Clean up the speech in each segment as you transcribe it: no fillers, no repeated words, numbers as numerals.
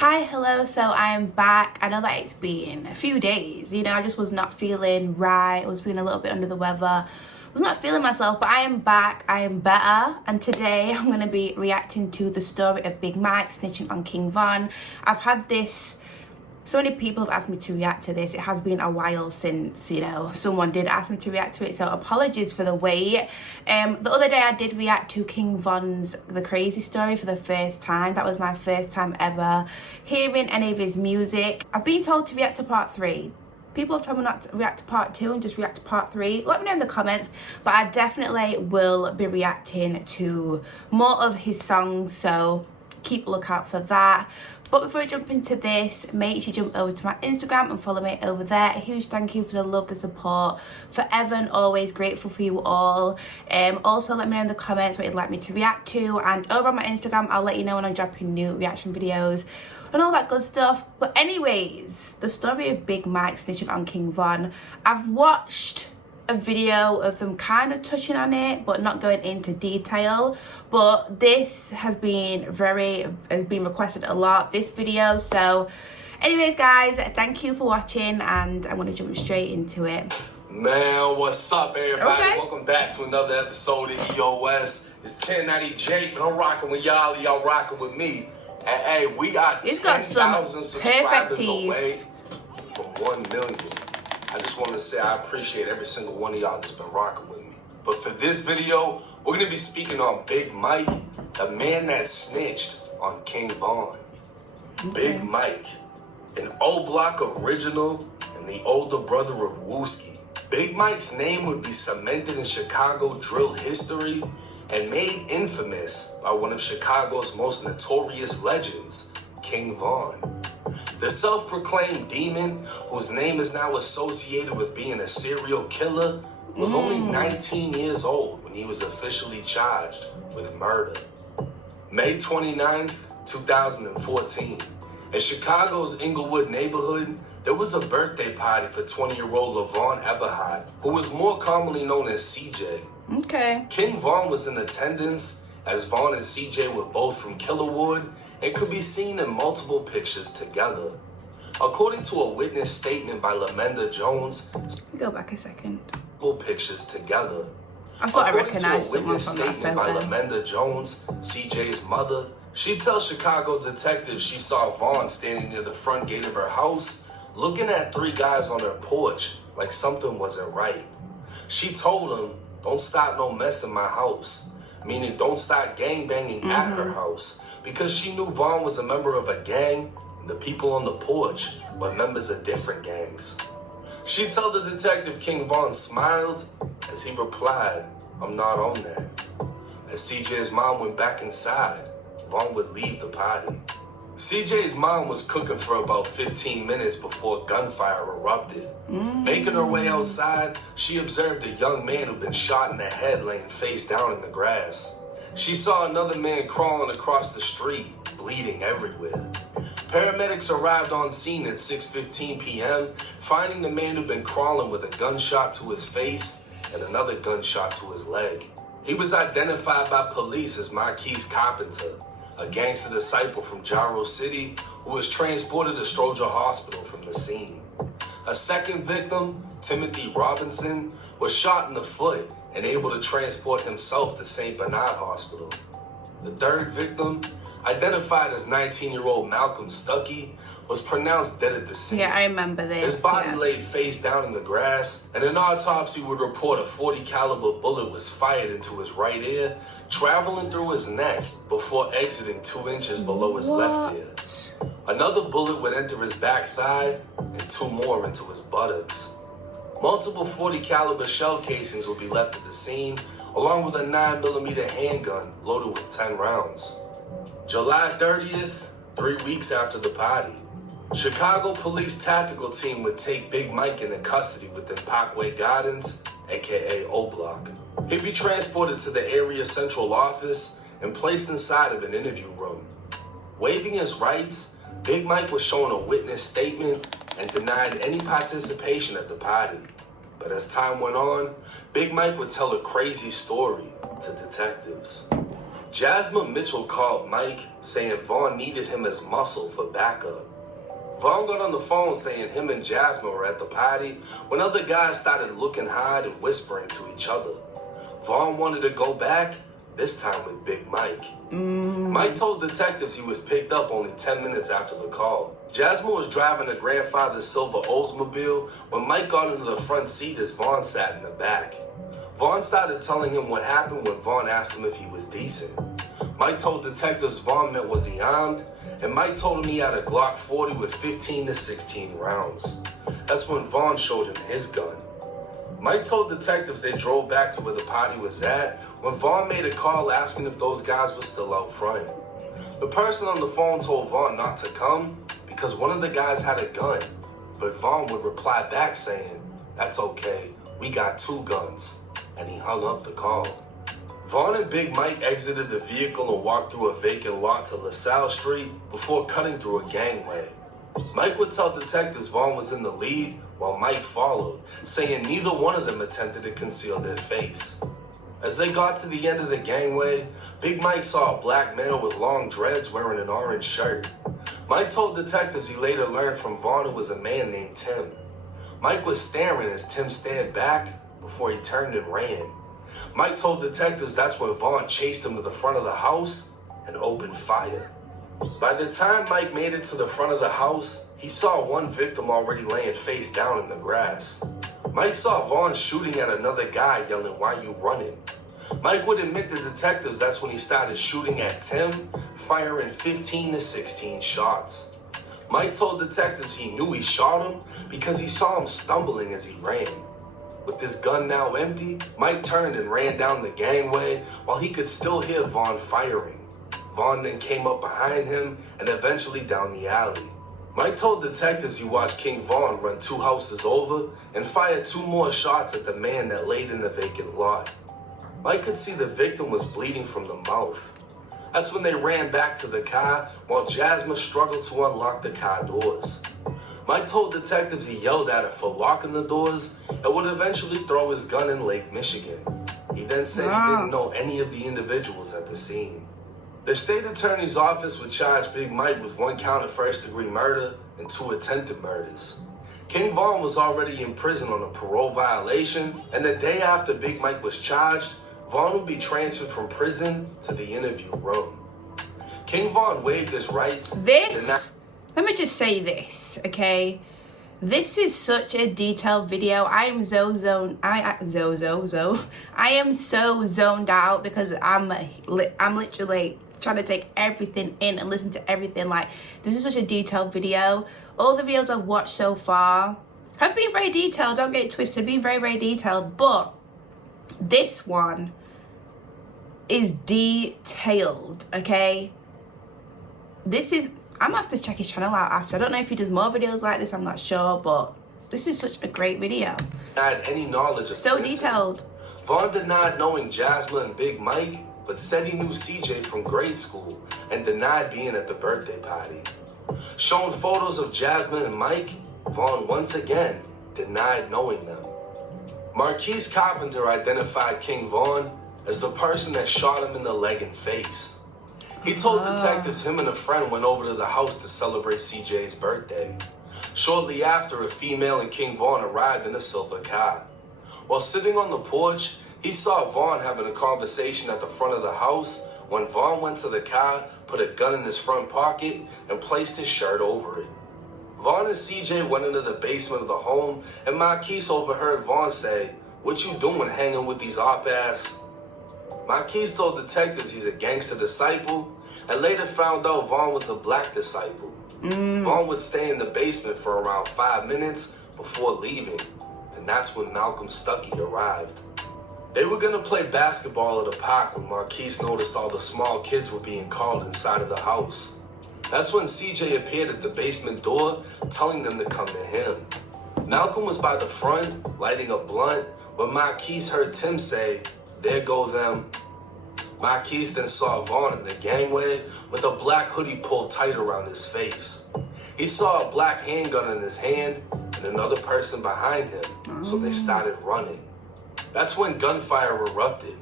Hi, hello, so I am back. I know that it's been a few days, I just was not feeling right. I was feeling a little bit under the weather. Was not feeling myself, but I am back. I am better, and today I'm going to be reacting to the story of Big Mike snitching on King Von. I've had this, so many people have asked me to react to this. It has been a while since, someone did ask me to react to it, so apologies for the wait. The other day I did react to King Von's The Crazy Story for the first time. That was my first time ever hearing any of his music. I've been told to react to part 3. People have told me not to react to part 2 and just react to part 3. Let me know in the comments, but I definitely will be reacting to more of his songs, so keep a lookout for that. But before I jump into this, make sure you jump over to my Instagram and follow me over there. A huge thank you for the love, the support. Forever and always grateful for you all. Also, let me know in the comments what you'd like me to react to. And over on my Instagram, I'll let you know when I'm dropping new reaction videos and all that good stuff. But anyways, the story of Big Mike snitching on King Von. I've watched a video of them kind of touching on it but not going into detail, but this has been requested a lot, this video. So anyways guys, thank you for watching and I want to jump straight into it. Man, what's up everybody? Okay. Welcome back to another episode of EOS. It's 1090 Jake, but I'm rocking with y'all rocking with me. And hey, we are 10,000 subscribers away from 1 million. I just want to say I appreciate every single one of y'all that's been rocking with me. But for this video, we're going to be speaking on Big Mike, the man that snitched on King Von. Okay. Big Mike, an O-Block original and the older brother of Wooski. Big Mike's name would be cemented in Chicago drill history and made infamous by one of Chicago's most notorious legends, King Von. The self-proclaimed demon, whose name is now associated with being a serial killer, was only 19 years old when he was officially charged with murder. May 29th, 2014, in Chicago's Inglewood neighborhood, there was a birthday party for 20-year-old LaVon Everhart, who was more commonly known as CJ. Okay. King Von was in attendance, as Von and CJ were both from Killerwood, and could be seen in multiple pictures together. According to a witness statement by Lamenda Jones, go back a second. Pictures together. I thought I recognized someone from that witness statement by Lamenda Jones, CJ's mother, she tells Chicago detectives she saw Vaughn standing near the front gate of her house, looking at 3 guys on her porch like something wasn't right. She told them, "Don't start no mess in my house," meaning don't start gangbanging at her house, because she knew Vaughn was a member of a gang and the people on the porch were members of different gangs. She told the detective King Von smiled as he replied, "I'm not on that." As CJ's mom went back inside, Vaughn would leave the party. CJ's mom was cooking for about 15 minutes before gunfire erupted. Making her way outside, she observed a young man who'd been shot in the head laying face down in the grass. She saw another man crawling across the street, bleeding everywhere. Paramedics arrived on scene at 6:15 p.m., finding the man who'd been crawling with a gunshot to his face and another gunshot to his leg. He was identified by police as Marquise Carpenter, a gangster disciple from Jarrow City who was transported to Stroger Hospital from the scene. A second victim, Timothy Robinson, was shot in the foot and able to transport himself to St. Bernard Hospital. The third victim, identified as 19-year-old Malcolm Stuckey, was pronounced dead at the scene. Yeah, I remember this. His body laid face down in the grass, and an autopsy would report a .40 caliber bullet was fired into his right ear, traveling through his neck before exiting 2 inches below his left ear. Another bullet would enter his back thigh, and 2 more into his buttocks. Multiple .40 caliber shell casings would be left at the scene, along with a 9mm handgun loaded with 10 rounds. July 30th, 3 weeks after the party, Chicago Police Tactical Team would take Big Mike into custody within Parkway Gardens, aka O-Block. He'd be transported to the area central office and placed inside of an interview room. Waiving his rights, Big Mike was shown a witness statement and denied any participation at the party. But as time went on, Big Mike would tell a crazy story to detectives. Jasmine Mitchell called Mike, saying Vaughn needed him as muscle for backup. Vaughn got on the phone saying him and Jasmine were at the party when other guys started looking hard and whispering to each other. Vaughn wanted to go back, this time with Big Mike. Mike told detectives he was picked up only 10 minutes after the call. Jasmine was driving her grandfather's silver Oldsmobile when Mike got into the front seat as Vaughn sat in the back. Vaughn started telling him what happened when Vaughn asked him if he was decent. Mike told detectives Vaughn meant was he armed, and Mike told him he had a Glock 40 with 15 to 16 rounds. That's when Vaughn showed him his gun. Mike told detectives they drove back to where the party was at when Vaughn made a call asking if those guys were still out front. The person on the phone told Vaughn not to come because one of the guys had a gun, but Vaughn would reply back saying, "That's okay, we got 2 guns," and he hung up the call. Vaughn and Big Mike exited the vehicle and walked through a vacant lot to LaSalle Street before cutting through a gangway. Mike would tell detectives Vaughn was in the lead while Mike followed, saying neither one of them attempted to conceal their face. As they got to the end of the gangway, Big Mike saw a black male with long dreads wearing an orange shirt. Mike told detectives he later learned from Vaughn it was a man named Tim. Mike was staring as Tim stared back before he turned and ran. Mike told detectives that's when Vaughn chased him to the front of the house and opened fire. By the time Mike made it to the front of the house, he saw one victim already laying face down in the grass. Mike saw Vaughn shooting at another guy yelling, "Why you running?" Mike would admit to detectives that's when he started shooting at Tim, firing 15 to 16 shots. Mike told detectives he knew he shot him because he saw him stumbling as he ran. With his gun now empty, Mike turned and ran down the gangway while he could still hear Vaughn firing. Vaughn then came up behind him and eventually down the alley. Mike told detectives he watched King Vaughn run 2 houses over and fire 2 more shots at the man that laid in the vacant lot. Mike could see the victim was bleeding from the mouth. That's when they ran back to the car while Jasmine struggled to unlock the car doors. Mike told detectives he yelled at her for locking the doors and would eventually throw his gun in Lake Michigan. He then said he didn't know any of the individuals at the scene. The state attorney's office would charge Big Mike with 1 count of first-degree murder and 2 attempted murders. King Vaughn was already in prison on a parole violation, and the day after Big Mike was charged, Vaughn would be transferred from prison to the interview room. King Vaughn waived his rights. Let me just say this, okay? This is such a detailed video. I am so zoned out because I'm literally trying to take everything in and listen to everything. Like, this is such a detailed video. All the videos I've watched so far have been very detailed. Don't get it twisted, been very, very detailed. But this one is detailed, okay? I'm gonna have to check his channel out after. I don't know if he does more videos like this, I'm not sure, but this is such a great video. Had any knowledge of so the incident. Detailed. Vaughn denied knowing Jasmine and Big Mike, but said he knew CJ from grade school and denied being at the birthday party. Showing photos of Jasmine and Mike, Vaughn once again denied knowing them. Marquise Carpenter identified King Vaughn as the person that shot him in the leg and face. He told detectives him and a friend went over to the house to celebrate CJ's birthday. Shortly after, a female and King Vaughn arrived in a silver car. While sitting on the porch, he saw Vaughn having a conversation at the front of the house when Vaughn went to the car, put a gun in his front pocket, and placed his shirt over it. Vaughn and CJ went into the basement of the home, and Marquise overheard Vaughn say, "What you doing hanging with these op-ass?" Marquise told detectives he's a gangster disciple, and later found out Vaughn was a black disciple. Vaughn would stay in the basement for around 5 minutes before leaving, and that's when Malcolm Stuckey arrived. They were gonna play basketball at a park when Marquise noticed all the small kids were being called inside of the house. That's when CJ appeared at the basement door, telling them to come to him. Malcolm was by the front, lighting a blunt, when Marquise heard Tim say, "There go them." Marquise then saw Vaughn in the gangway with a black hoodie pulled tight around his face. He saw a black handgun in his hand and another person behind him, so they started running. That's when gunfire erupted.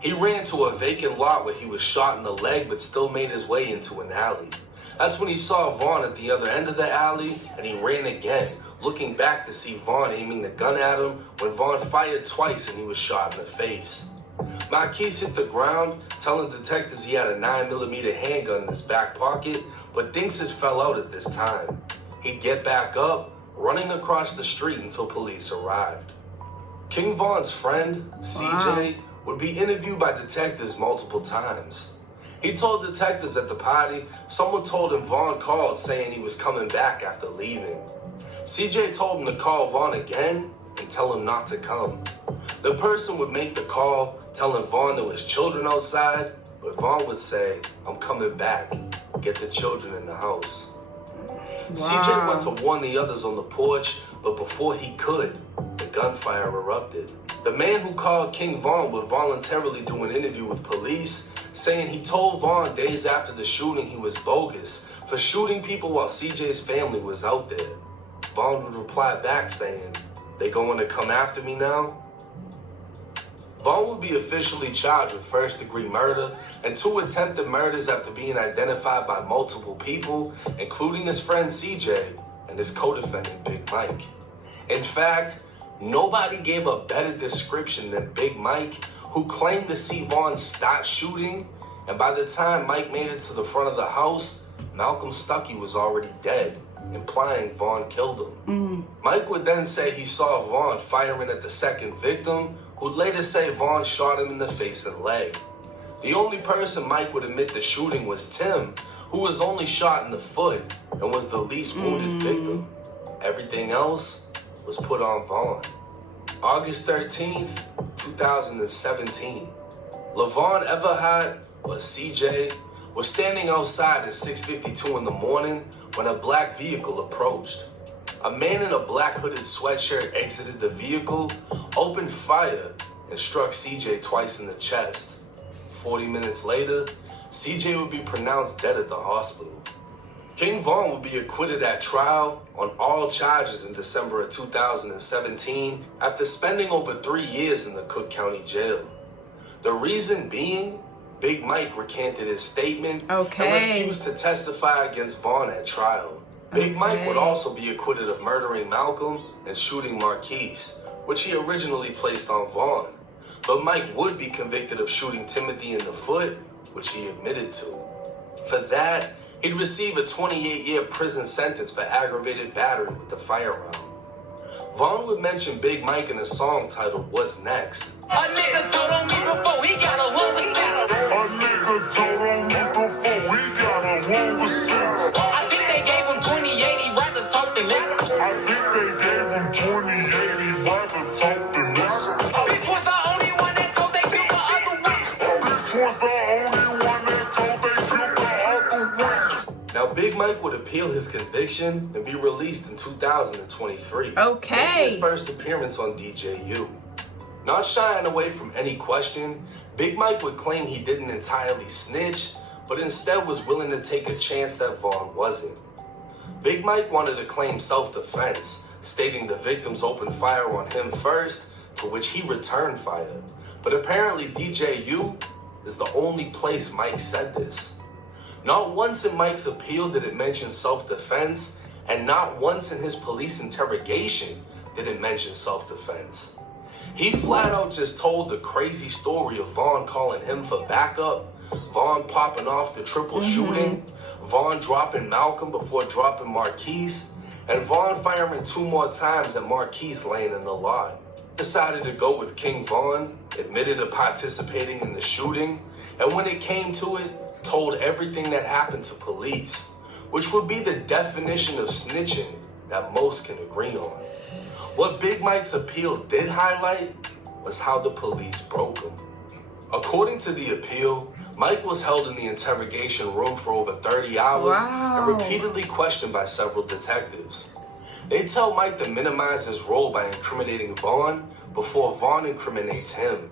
He ran to a vacant lot where he was shot in the leg but still made his way into an alley. That's when he saw Vaughn at the other end of the alley, and he ran again, looking back to see Vaughn aiming the gun at him when Vaughn fired twice and he was shot in the face. Marquise hit the ground, telling detectives he had a 9mm handgun in his back pocket, but thinks it fell out at this time. He'd get back up, running across the street until police arrived. King Vaughn's friend, CJ, would be interviewed by detectives multiple times. He told detectives at the party someone told him Vaughn called saying he was coming back after leaving. CJ told him to call Vaughn again and tell him not to come. The person would make the call, telling Vaughn there was children outside, but Vaughn would say, "I'm coming back. Get the children in the house." CJ went to warn the others on the porch, but before he could, the gunfire erupted. The man who called King Vaughn would voluntarily do an interview with police, saying he told Vaughn days after the shooting he was bogus for shooting people while CJ's family was out there. Vaughn would reply back saying, "They going to come after me now?" Vaughn would be officially charged with first-degree murder and 2 attempted murders after being identified by multiple people, including his friend CJ and his co-defendant Big Mike. In fact, nobody gave a better description than Big Mike, who claimed to see Vaughn start shooting, and by the time Mike made it to the front of the house, Malcolm Stuckey was already dead, implying Vaughn killed him. Mike would then say he saw Vaughn firing at the second victim, who'd later say Vaughn shot him in the face and leg. The only person Mike would admit the shooting was Tim, who was only shot in the foot and was the least wounded victim. Everything else was put on Vaughn. August 13th, 2017. LaVaughn Everhart, or CJ, was standing outside at 6:52 in the morning when a black vehicle approached. A man in a black hooded sweatshirt exited the vehicle, opened fire, and struck CJ twice in the chest. 40 minutes later, CJ would be pronounced dead at the hospital. King Vaughn would be acquitted at trial on all charges in December of 2017 after spending over 3 years in the Cook County Jail. The reason being, Big Mike recanted his statement and refused to testify against Vaughn at trial. Big Mike would also be acquitted of murdering Malcolm and shooting Marquise, which he originally placed on Vaughn. But Mike would be convicted of shooting Timothy in the foot, which he admitted to. For that, he'd receive a 28-year prison sentence for aggravated battery with a firearm. Vaughn would mention Big Mike in a song titled What's Next. A nigga told on me before he got a longer sentence. A nigga told on me before he got a longer sentence. I think they gave him 2080, rather talk than listen. I think they gave him 2080, rather talk than listen. Bitch was the only one that told they killed the other witness. Bitch was the only one that told they killed the other witness. Now, Big Mike would appeal his conviction and be released in 2023. Okay. Making his first appearance on DJU. Not shying away from any question, Big Mike would claim he didn't entirely snitch, but instead was willing to take a chance that Vaughn wasn't. Big Mike wanted to claim self-defense, stating the victims opened fire on him first, to which he returned fire. But apparently DJU is the only place Mike said this. Not once in Mike's appeal did it mention self-defense, and not once in his police interrogation did it mention self-defense. He flat out just told the crazy story of Vaughn calling him for backup, Vaughn popping off the triple shooting, Vaughn dropping Malcolm before dropping Marquise, and Vaughn firing 2 more times at Marquise laying in the lot. Decided to go with King Vaughn, admitted to participating in the shooting, and when it came to it, told everything that happened to police, which would be the definition of snitching that most can agree on. What Big Mike's appeal did highlight was how the police broke him. According to the appeal, Mike was held in the interrogation room for over 30 hours and repeatedly questioned by several detectives. They tell Mike to minimize his role by incriminating Vaughn, before Vaughn incriminates him.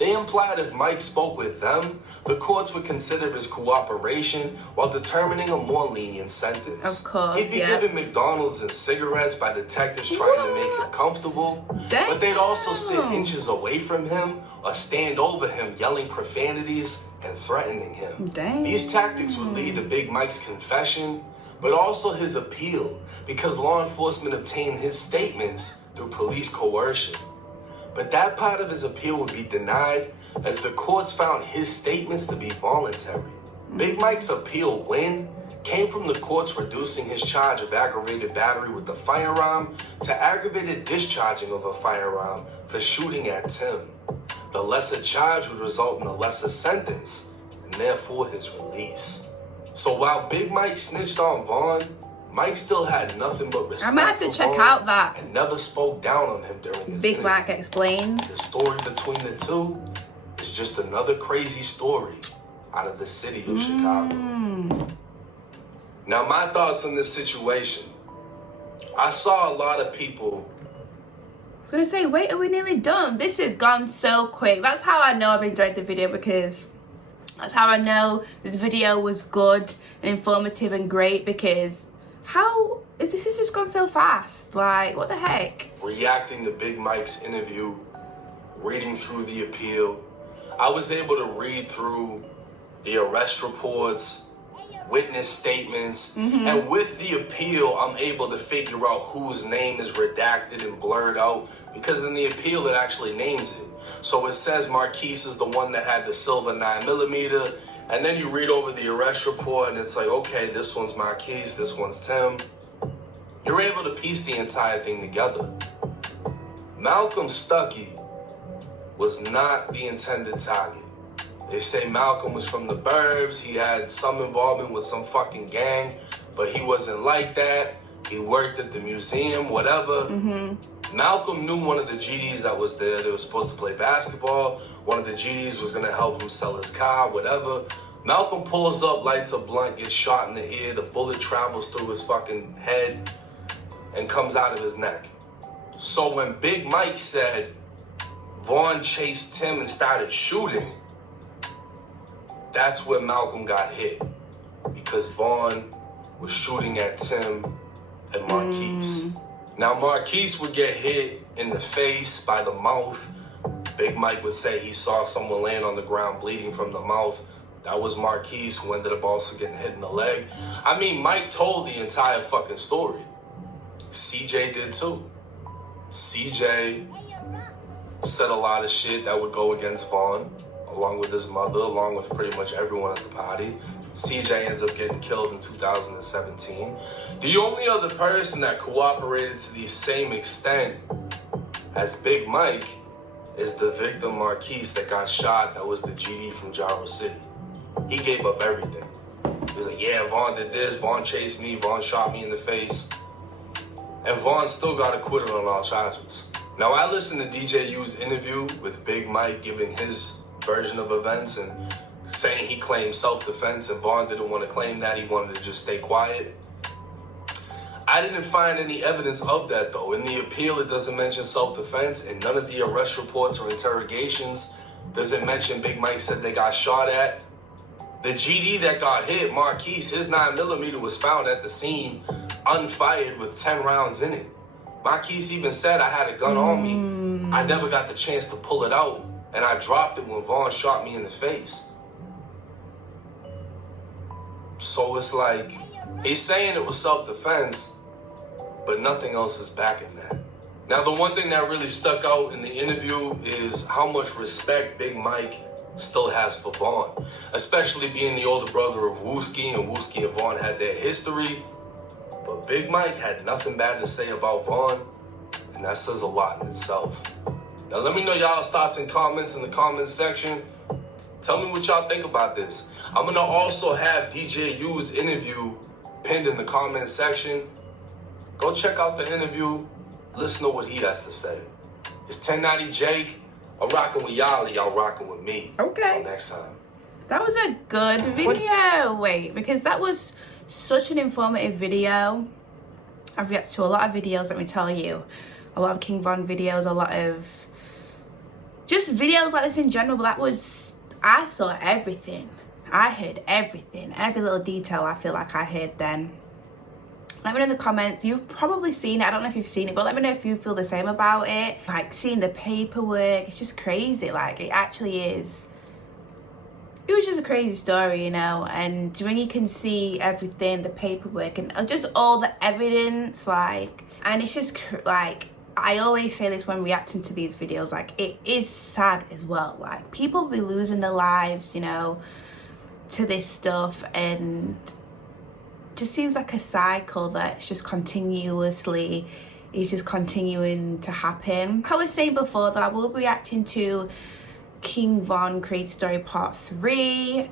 They imply that if Mike spoke with them, the courts would consider his cooperation while determining a more lenient sentence. Of course, He'd be given McDonald's and cigarettes by detectives trying to make him comfortable, but they'd also sit inches away from him or stand over him yelling profanities and threatening him. These tactics would lead to Big Mike's confession, but also his appeal, because law enforcement obtained his statements through police coercion. But that part of his appeal would be denied as the courts found his statements to be voluntary. Big Mike's appeal win came from the courts reducing his charge of aggravated battery with a firearm to aggravated discharging of a firearm for shooting at Tim. The lesser charge would result in a lesser sentence, and therefore his release. So while Big Mike snitched on Vaughn, Mike still had nothing but respect. I'm gonna have to check Vaughn out that. and never spoke down on him during his Big interview. Mike Explains. The story between the two is just another crazy story out of the city of Chicago. Now, my thoughts on this situation. I saw a lot of people. I was gonna say, wait, are we nearly done? This has gone so quick. That's how I know I've enjoyed the video, because that's how I know this video was good and informative and great, because this has just gone so fast. Like, what the heck? Reacting to Big Mike's interview, reading through the appeal, I was able to read through the arrest reports, witness statements, and with the appeal, I'm able to figure out whose name is redacted and blurred out, because in the appeal, it actually names it. So it says Marquise is the one that had the silver 9mm, and then you read over the arrest report, and it's like, okay, this one's Marquise, this one's Tim. You're able to piece the entire thing together. Malcolm Stuckey was not the intended target. They say Malcolm was from the burbs, he had some involvement with some fucking gang, but he wasn't like that. He worked at the museum, whatever. Malcolm knew one of the GDs that was there. They were supposed to play basketball. One of the GDs was gonna help him sell his car, whatever. Malcolm pulls up, lights a blunt, gets shot in the ear. The bullet travels through his fucking head and comes out of his neck. So when Big Mike said Vaughn chased Tim and started shooting, that's where Malcolm got hit, because Vaughn was shooting at Tim and Marquise. Now, Marquise would get hit in the face by the mouth. Big Mike would say he saw someone laying on the ground bleeding from the mouth. That was Marquise, who ended up also getting hit in the leg. I mean, Mike told the entire fucking story. CJ did too. CJ said a lot of shit that would go against Vaughn, along with his mother, along with pretty much everyone at the party. CJ ends up getting killed in 2017. The only other person that cooperated to the same extent as Big Mike is the victim Marquise that got shot, that was the GD from Gyro City. He gave up everything. He was like, yeah, Vaughn did this, Vaughn chased me, Vaughn shot me in the face. And Vaughn still got acquitted on all charges. Now, I listened to DJ U's interview with Big Mike giving his version of events and saying he claimed self-defense, and Vaughn didn't want to claim that. He wanted to just stay quiet. I didn't find any evidence of that, though. In the appeal, it doesn't mention self-defense, and none of the arrest reports or interrogations does it mention Big Mike said they got shot at. The GD that got hit, Marquise, his 9mm was found at the scene unfired with 10 rounds in it. Marquise even said, I had a gun on me. I never got the chance to pull it out, and I dropped it when Vaughn shot me in the face. So it's like, he's saying it was self-defense, but nothing else is backing that. Now, the one thing that really stuck out in the interview is how much respect Big Mike still has for Vaughn, especially being the older brother of Wooski, and Wooski and Vaughn had their history. But Big Mike had nothing bad to say about Vaughn, and that says a lot in itself. Now, let me know y'all's thoughts and comments in the comments section. Tell me what y'all think about this. I'm gonna also have DJ U's interview pinned in the comments section. Go check out the interview. Listen to what he has to say. It's 1090 Jake. I'm rocking with y'all, and y'all rocking with me. Okay. Until next time. That was a good video. Wait, because that was such an informative video. I've reacted to a lot of videos, let me tell you. A lot of King Von videos, a lot of just videos like this in general. But I saw everything. I heard everything, every little detail. I feel like I heard then. Let me know in the comments. You've probably seen it. I don't know if you've seen it, but let me know if you feel the same about it. Like, seeing the paperwork, it's just crazy. Like, it actually is. It was just a crazy story, you know. And when you can see everything, the paperwork and just all the evidence, like, and it's just like, I always say this when reacting to these videos, like, it is sad as well. Like, people be losing their lives, you know, to this stuff, and just seems like a cycle that's just continuously is just continuing to happen. Like I was saying before, though, I will be reacting to King Von Crazy Story Part 3,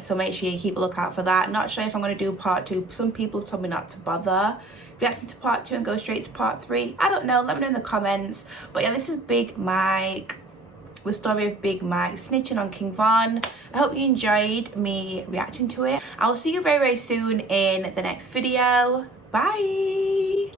so make sure you keep a lookout for that. Not sure if I'm going to do Part 2. Some people told me not to bother reacting to Part 2 and go straight to Part 3. I don't know, let me know in the comments. But yeah, this is Big Mike, the story of Big Mike snitching on King Von. I hope you enjoyed me reacting to it. I will see you very, very soon in the next video. Bye.